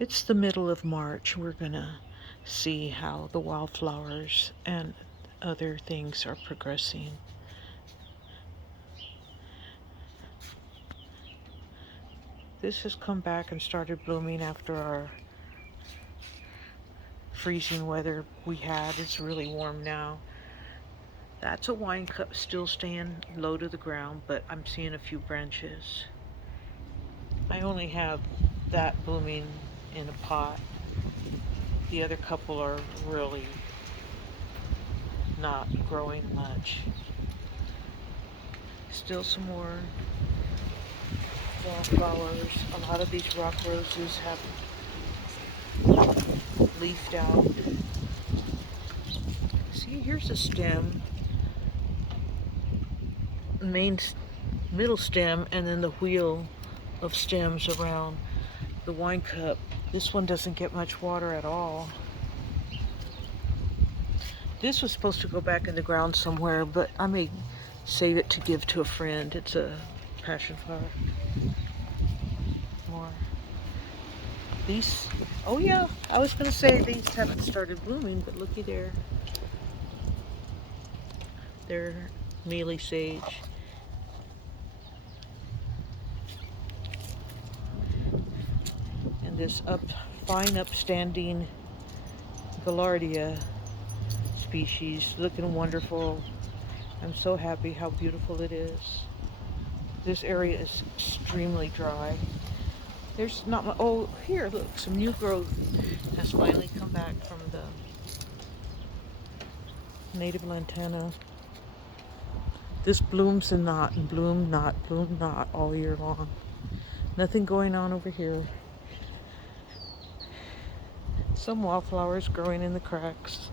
It's the middle of March. We're gonna see how the wildflowers and other things are progressing. This has come back and started blooming after our freezing weather we had. It's really warm now. That's a wine cup still staying low to the ground, but I'm seeing a few branches. I only have that blooming in a pot. The other couple are really not growing much. Still some more wallflowers. A lot of these rock roses have leafed out. See, here's a stem, main middle stem, and then the wheel of stems around the wine cup. This one doesn't get much water at all. This was supposed to go back in the ground somewhere, but I may save it to give to a friend. It's a passion flower. More. These, oh yeah, I was going to say these haven't started blooming, but looky there. They're mealy sage. And this fine upstanding Gaillardia species, looking wonderful. I'm so happy how beautiful it is. This area is extremely dry. There's not much. Oh, here, look, some new growth has finally come back from the native lantana. This blooms and not, and bloom not all year long. Nothing going on over here. Some wildflowers growing in the cracks.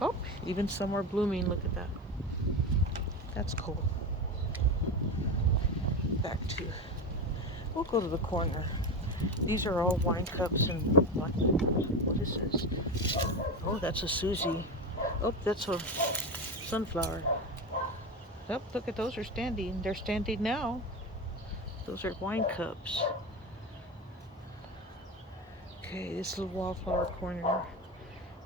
Oh, even some are blooming. Look at that. That's cool. Back to, we'll go to the corner. These are all wine cups and what is this? Oh, that's a Susie. Oh, that's a sunflower. Oh, look at those are standing. They're standing now. Those are wine cups. Okay, this little wallflower corner.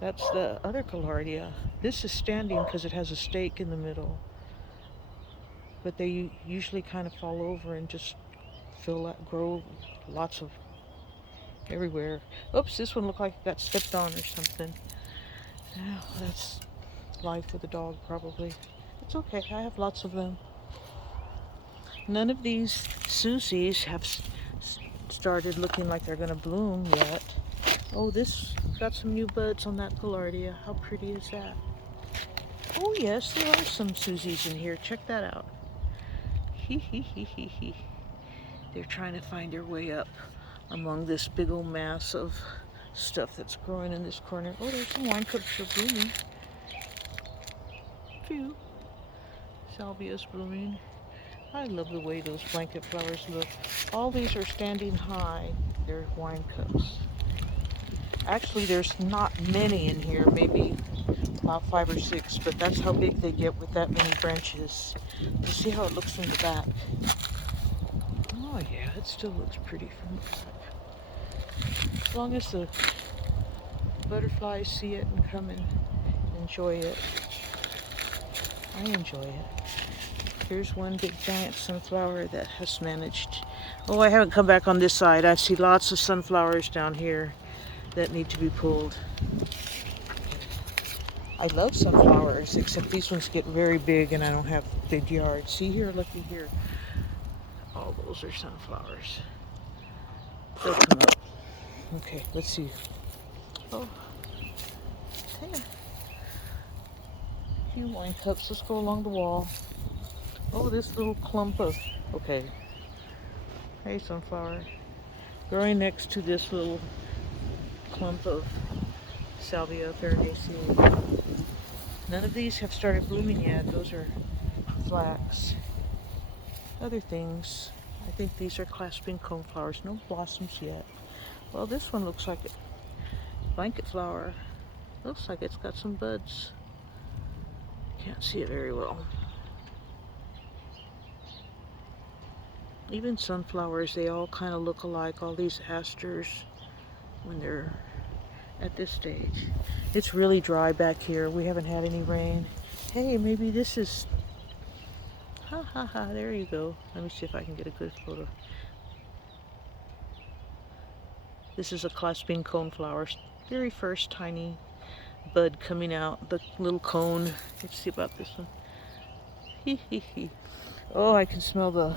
That's the other Gaillardia. This is standing because it has a stake in the middle. But they usually kind of fall over and just grow lots of everywhere. Oops, this one looked like it got stepped on or something. Oh, that's life with a dog, probably. It's okay, I have lots of them. None of these Susies have started looking like they're gonna bloom yet. Oh, this got some new buds on that Gaillardia. How pretty is that? Oh yes, there are some Susies in here. Check that out. Hee hee hee hee hee. They're trying to find their way up among this big old mass of stuff that's growing in this corner. Oh, there's some wine cups that are blooming. Few. Salvia's blooming. I love the way those blanket flowers look. All these are standing high. They're wine cups. Actually, there's not many in here, maybe about 5 or 6, but that's how big they get with that many branches. You see how it looks from the back? Oh yeah, it still looks pretty from the back. As long as the butterflies see it and come and enjoy it. I enjoy it. Here's one big giant sunflower that has managed. Oh, I haven't come back on this side. I see lots of sunflowers down here that need to be pulled. I love sunflowers, except these ones get very big and I don't have big yards. See here, looky here. All those are sunflowers. They'll come up. Okay, let's see. Oh, hey. A few wine cups. Let's go along the wall. Oh, this little clump of, okay. Hey, sunflower. Growing next to this little clump of Salvia farinaceae. None of these have started blooming yet. Those are flax. Other things. I think these are clasping coneflowers. No blossoms yet. Well, this one looks like a blanket flower. Looks like it's got some buds. Can't see it very well. Even sunflowers, they all kind of look alike. All these asters. when they're at this stage. It's really dry back here. We haven't had any rain. Hey, maybe this is... Ha ha ha, there you go. Let me see if I can get a good photo. This is a clasping coneflower. Very first tiny bud coming out. The little cone. Let's see about this one. Hee hee hee. Oh, I can smell the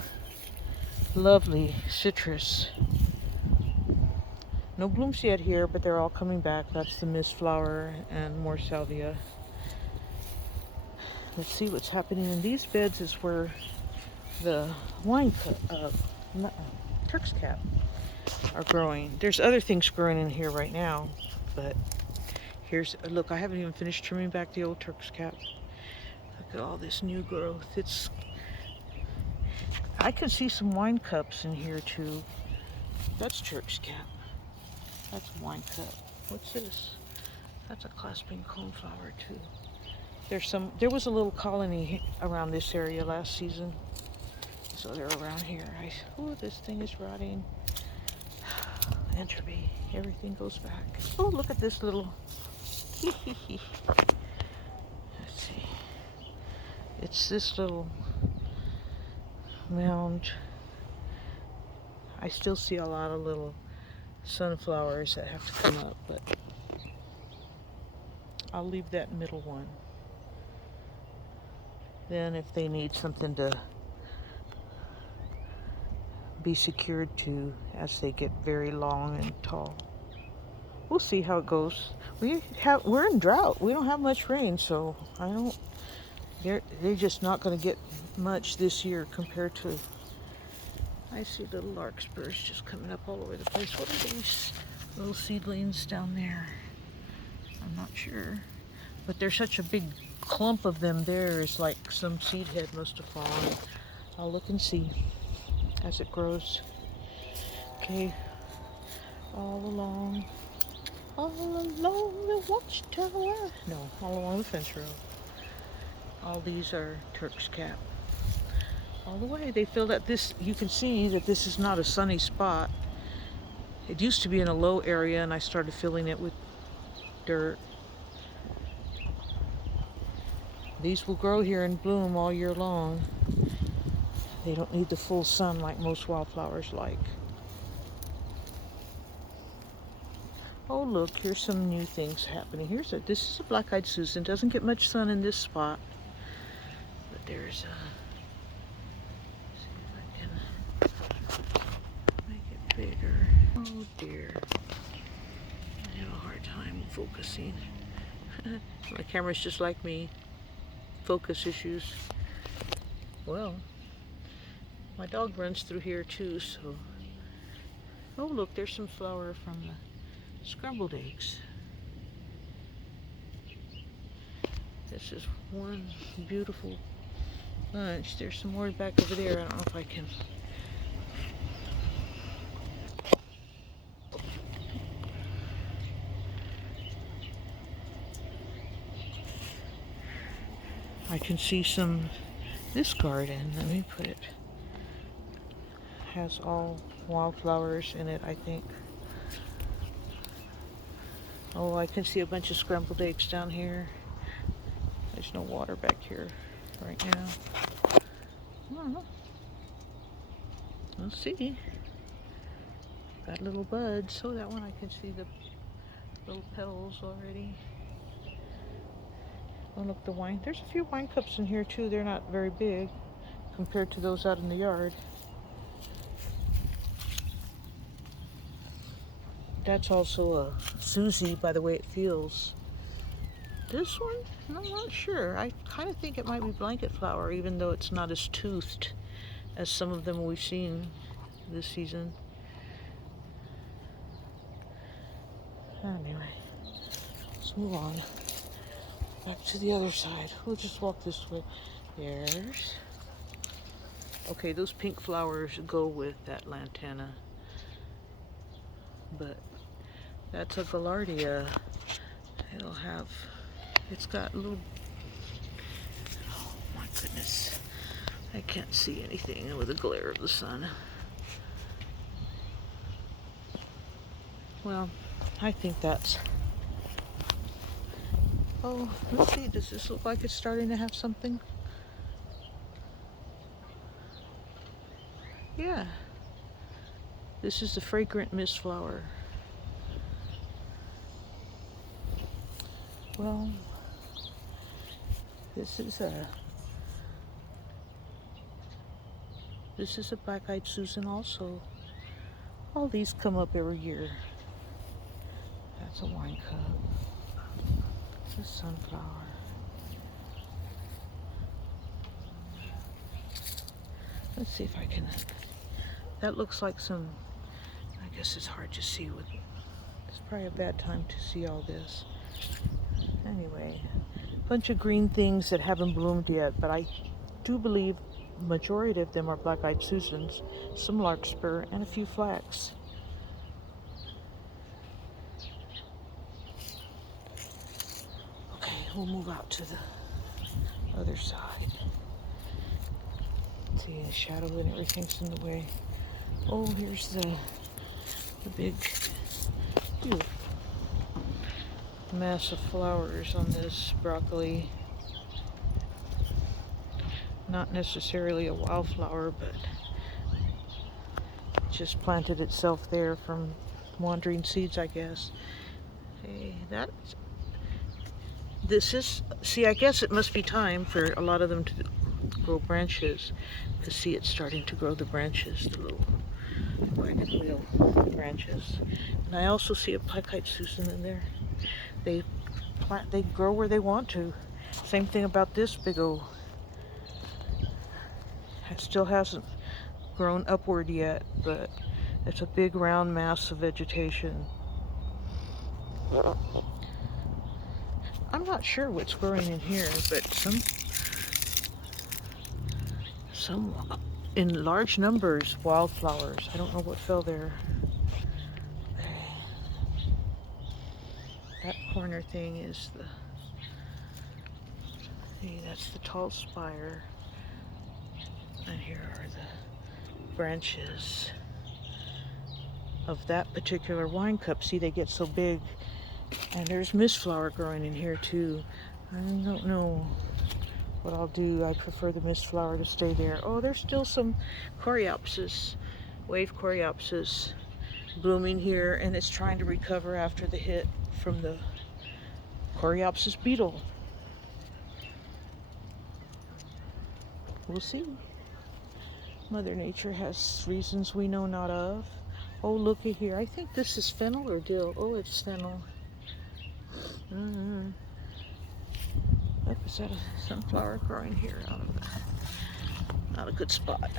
lovely citrus. No blooms yet here, but they're all coming back. That's the mist flower and more salvia. Let's see what's happening in these beds is where the Turk's cap are growing. There's other things growing in here right now, but here's, look, I haven't even finished trimming back the old Turk's cap. Look at all this new growth. I can see some wine cups in here too. That's Turk's cap. That's a wine cup. What's this? That's a clasping coneflower too. There was a little colony around this area last season. So they're around here. Oh, this thing is rotting. Entropy. Everything goes back. Oh, look at this little... Let's see. It's this little mound. I still see a lot of little sunflowers that have to come up, but I'll leave that middle one. Then if they need something to be secured to as they get very long and tall, we'll see how it goes. We're in drought. We don't have much rain, so they're just not going to get much this year compared to... I see little larkspurs just coming up all over the place. What are these little seedlings down there? I'm not sure. But there's such a big clump of them there. It's like some seed head must have fallen. I'll look and see as it grows. Okay. All along the watchtower. No, all along the fence row. All these are Turk's cap. All the way. They feel that this, you can see that this is not a sunny spot. It used to be in a low area and I started filling it with dirt. These will grow here and bloom all year long. They don't need the full sun like most wildflowers like. Oh look, here's some new things happening. This is a black-eyed Susan. Doesn't get much sun in this spot. But there's a... bigger. Oh dear. I have a hard time focusing. My camera's just like me. Focus issues. Well, my dog runs through here too, so... Oh look, there's some flower from the scrambled eggs. This is one beautiful bunch. There's some more back over there. I don't know if I can... I can see some, this garden, let me put it, has all wildflowers in it, I think. Oh, I can see a bunch of scrambled eggs down here. There's no water back here right now. Oh, let's see. Got little buds. Oh, that one I can see the little petals already. Oh, look, the wine. There's a few wine cups in here too. They're not very big compared to those out in the yard. That's also a Susie by the way it feels. This one? I'm not sure. I kind of think it might be blanket flower, even though it's not as toothed as some of them we've seen this season. Anyway, let's move on. Back to the other side. We'll just walk this way. There's... Okay, those pink flowers go with that lantana. But that's a gaillardia. It's got little... Oh my goodness. I can't see anything with the glare of the sun. Well, I think that's... Oh, let's see. Does this look like it's starting to have something? Yeah. This is the fragrant mist flower. Well, this is a black-eyed Susan also. All these come up every year. That's a wine cup. This is sunflower. Let's see if I can... That looks like some... I guess it's hard to see with... It's probably a bad time to see all this. Anyway, a bunch of green things that haven't bloomed yet, but I do believe the majority of them are black-eyed Susans, some larkspur, and a few flax. Okay, we'll move out to the other side. See, the shadow and everything's in the way. Oh, here's the big mass of flowers on this broccoli. Not necessarily a wildflower, but it just planted itself there from wandering seeds, I guess. Okay, see, I guess it must be time for a lot of them to grow branches, because see, it's starting to grow the branches, the little wagon wheel branches. And I also see a black-eyed Susan in there. They grow where they want to. Same thing about this big old. It still hasn't grown upward yet, but it's a big round mass of vegetation. I'm not sure what's growing in here, but some in large numbers, wildflowers. I don't know what fell there. That corner thing is that's the tall spire. And here are the branches of that particular wine cup. See, they get so big. And there's mist flower growing in here too. I don't know what I'll do. I prefer the mist flower to stay there. Oh, there's still some coreopsis, wave coreopsis blooming here, and it's trying to recover after the hit from the coreopsis beetle. We'll see. Mother Nature has reasons we know not of. Oh, looky here. I think this is fennel or dill. Oh, it's fennel. Look, is that a sunflower growing here? Not a good spot.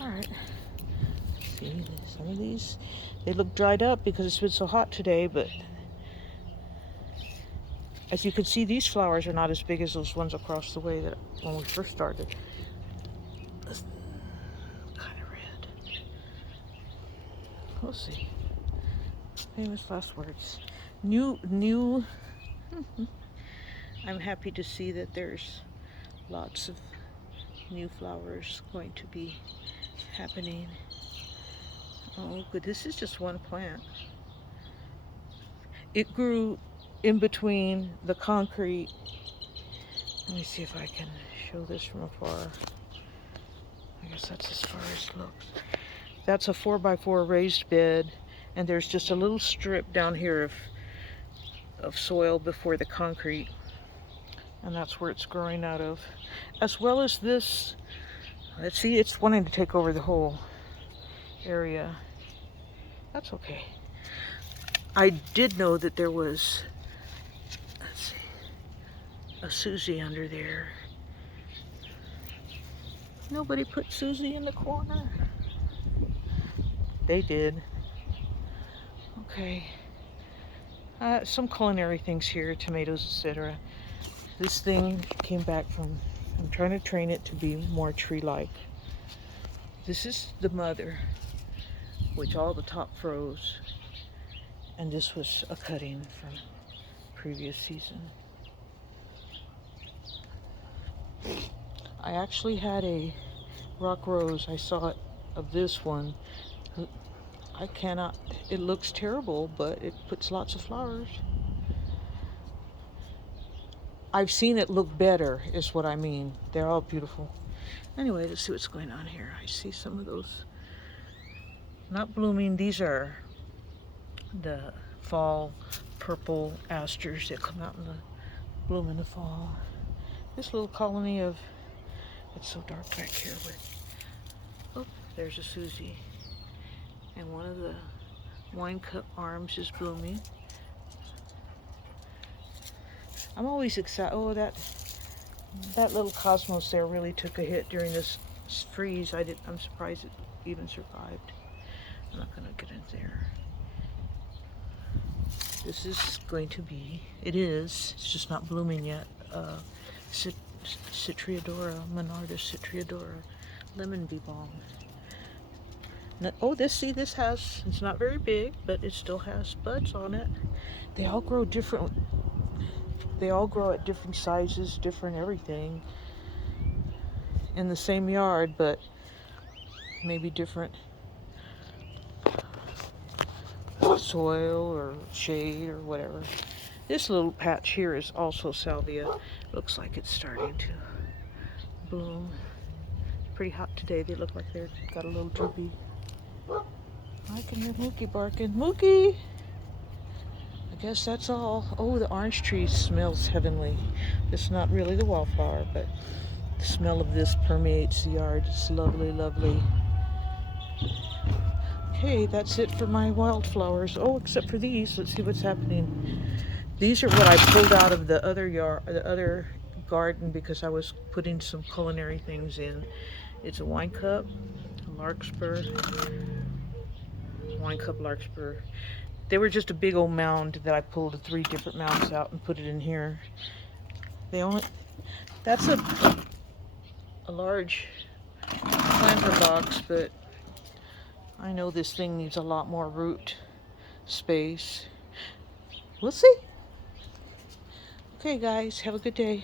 All right. See, some of these, they look dried up because it's been so hot today, but as you can see, these flowers are not as big as those ones across the way that when we first started. That's kind of red. We'll see. Famous last words. New. I'm happy to see that there's lots of new flowers going to be happening. Oh, good. This is just one plant. It grew in between the concrete. Let me see if I can show this from afar. I guess that's as far as it looks. That's a 4x4 raised bed, and there's just a little strip down here of soil before the concrete, and that's where it's growing out of, as well as this. Let's see, it's wanting to take over the whole area. That's okay. I did know that there was, let's see, a Susie under there. Nobody put Susie in the corner. They did. Okay. Some culinary things here, tomatoes, etc. This thing came back from, I'm trying to train it to be more tree-like. This is the mother, which all the top froze. And this was a cutting from previous season. I actually had a rock rose, I saw it, of this one, I cannot, it looks terrible, but it puts lots of flowers. I've seen it look better, is what I mean. They're all beautiful. Anyway, let's see what's going on here. I see some of those not blooming. These are the fall purple asters that come out in the bloom in the fall. This little colony of, it's so dark back here, but oh, there's a Susie. And one of the wine cup arms is blooming. I'm always excited. Oh, that little cosmos there really took a hit during this freeze. I'm surprised it even survived. I'm not gonna get in there. This is going to be, it's just not blooming yet. Citriodora, Monarda citriodora, lemon bee balm. Oh, this has, it's not very big, but it still has buds on it. They all grow different. They all grow at different sizes, different everything. In the same yard, but maybe different soil or shade or whatever. This little patch here is also salvia. Looks like it's starting to bloom. Pretty hot today. They look like they're got a little droopy. I can hear Mookie barking. Mookie! I guess that's all. Oh, the orange tree smells heavenly. It's not really the wallflower, but the smell of this permeates the yard. It's lovely, lovely. Okay, that's it for my wildflowers. Oh, except for these. Let's see what's happening. These are what I pulled out of the other yard, the other garden, because I was putting some culinary things in. It's a wine cup, a larkspur, wine cup larkspur. They were just a big old mound that I pulled 3 different mounds out and put it in here. That's a large planter box, but I know this thing needs a lot more root space. We'll see. Okay, guys, have a good day.